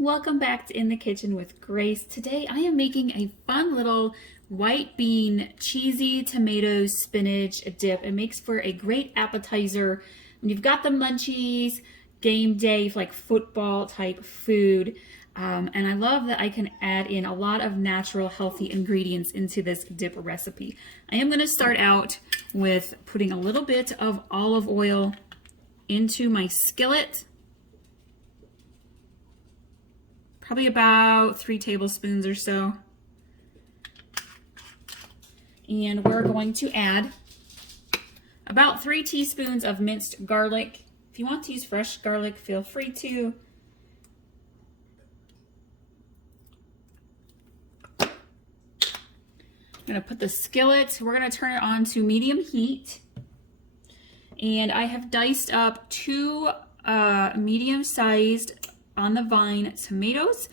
Welcome back to In the Kitchen with Grace. Today I am making a fun little white bean cheesy tomato spinach dip. It makes for a great appetizer when you've got the munchies, game day, like football type food. And I love that I can add in a lot of natural healthy ingredients into this dip recipe. I am going to start out with putting a little bit of olive oil into my skillet. Probably about 3 tablespoons or so. And we're going to add about 3 teaspoons of minced garlic. If you want to use fresh garlic, feel free to. I'm going to put the skillet, we're going to turn it on to medium heat. And I have diced up 2 medium-sized on the vine tomatoes.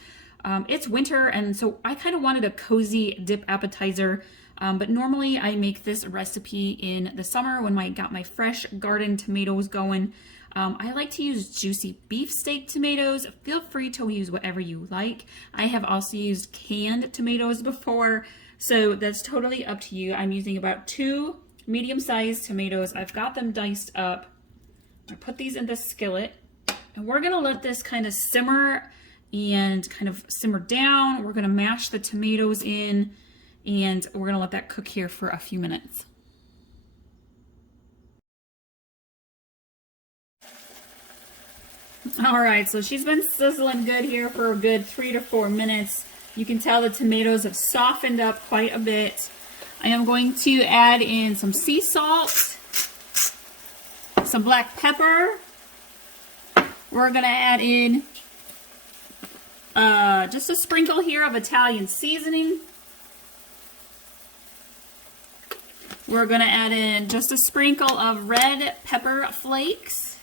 It's winter, and so I kind of wanted a cozy dip appetizer, but normally I make this recipe in the summer when I got my fresh garden tomatoes going. I like to use juicy beefsteak tomatoes. Feel free to use whatever you like. I have also used canned tomatoes before, so that's totally up to you. I'm using about 2 medium-sized tomatoes. I've got them diced up. I put these in the skillet. And we're gonna let this kind of simmer and kind of simmer down. We're gonna mash the tomatoes in and we're gonna let that cook here for a few minutes. All right, so she's been sizzling good here for a good 3 to 4 minutes. You can tell the tomatoes have softened up quite a bit. I am going to add in some sea salt, some black pepper. We're going to add in just a sprinkle here of Italian seasoning. We're going to add in just a sprinkle of red pepper flakes.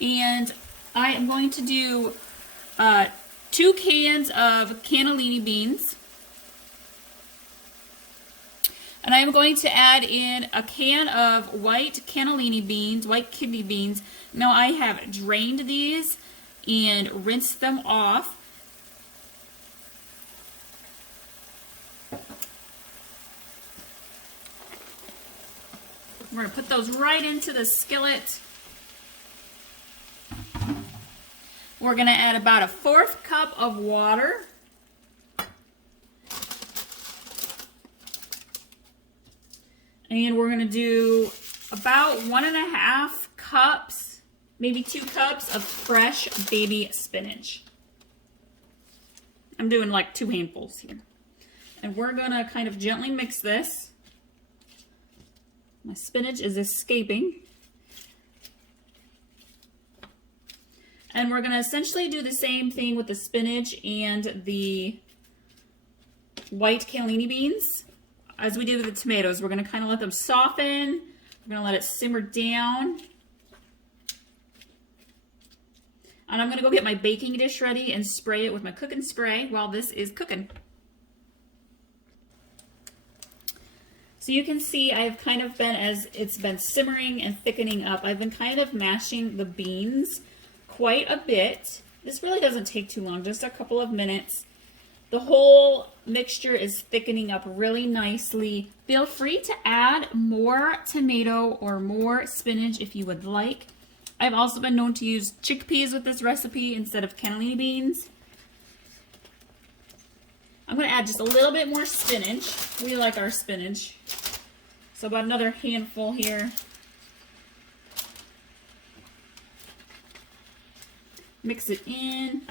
And I am going to do 2 cans of cannellini beans. And I am going to add in a can of white cannellini beans, white kidney beans. Now I have drained these and rinsed them off. We're going to put those right into the skillet. We're going to add about a 1/4 cup of water. And we're going to do about 1.5 cups, maybe 2 cups of fresh baby spinach. I'm doing like 2 handfuls here. And we're going to kind of gently mix this. My spinach is escaping. And we're going to essentially do the same thing with the spinach and the white cannellini beans as we did with the tomatoes. We're going to kind of let them soften. We're going to let it simmer down. And I'm going to go get my baking dish ready and spray it with my cooking spray while this is cooking. So you can see I've kind of been, as it's been simmering and thickening up, I've been kind of mashing the beans quite a bit. This really doesn't take too long, just a couple of minutes. The whole mixture is thickening up really nicely. Feel free to add more tomato or more spinach if you would like. I've also been known to use chickpeas with this recipe instead of cannellini beans. I'm going to add just a little bit more spinach. We like our spinach. So about another handful here. Mix it in.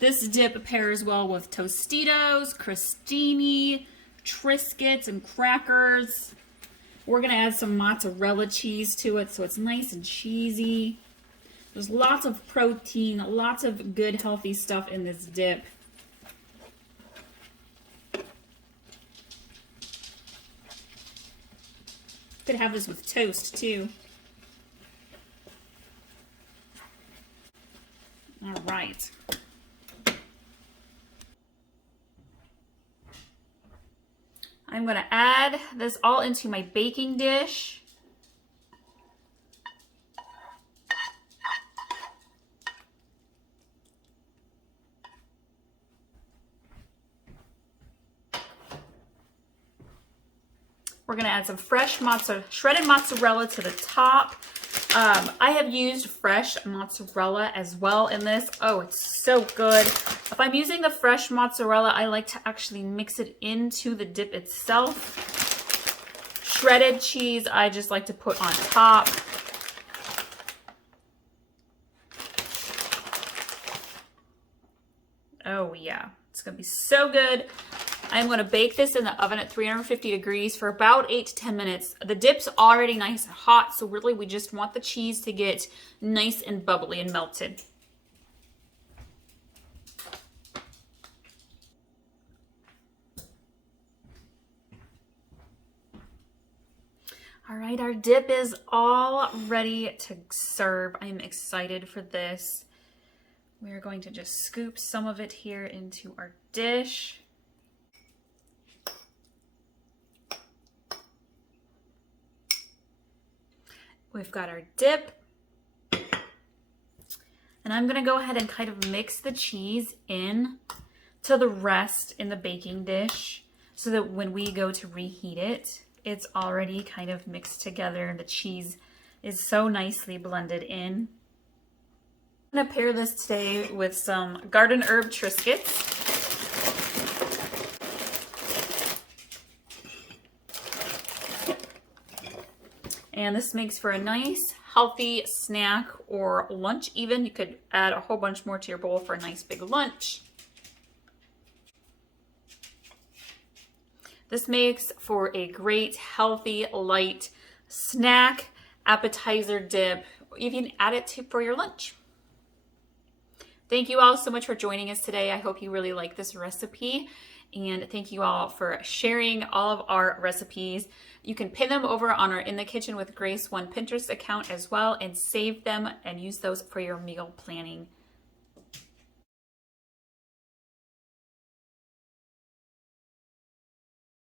This dip pairs well with tostitos, crostini, Triscuits, and crackers. We're going to add some mozzarella cheese to it so it's nice and cheesy. There's lots of protein, lots of good healthy stuff in this dip. Could have this with toast too. All right. I'm gonna add this all into my baking dish. We're gonna add some fresh shredded mozzarella to the top. I have used fresh mozzarella as well in this. Oh, it's so good. If I'm using the fresh mozzarella, I like to actually mix it into the dip itself. Shredded cheese, I just like to put on top. Oh yeah, it's gonna be so good. I'm gonna bake this in the oven at 350 degrees for about 8 to 10 minutes. The dip's already nice and hot, so really we just want the cheese to get nice and bubbly and melted. All right, our dip is all ready to serve. I'm excited for this. We're going to just scoop some of it here into our dish. We've got our dip. And I'm gonna go ahead and kind of mix the cheese in to the rest in the baking dish so that when we go to reheat it, it's already kind of mixed together. The cheese is so nicely blended in. I'm gonna pair this today with some garden herb Triscuits. And this makes for a nice, healthy snack or lunch even. You could add a whole bunch more to your bowl for a nice big lunch. This makes for a great, healthy, light snack, appetizer dip. You can add it for your lunch. Thank you all so much for joining us today. I hope you really like this recipe. And thank you all for sharing all of our recipes. You can pin them over on our In the Kitchen with Grace 1 Pinterest account as well and save them and use those for your meal planning.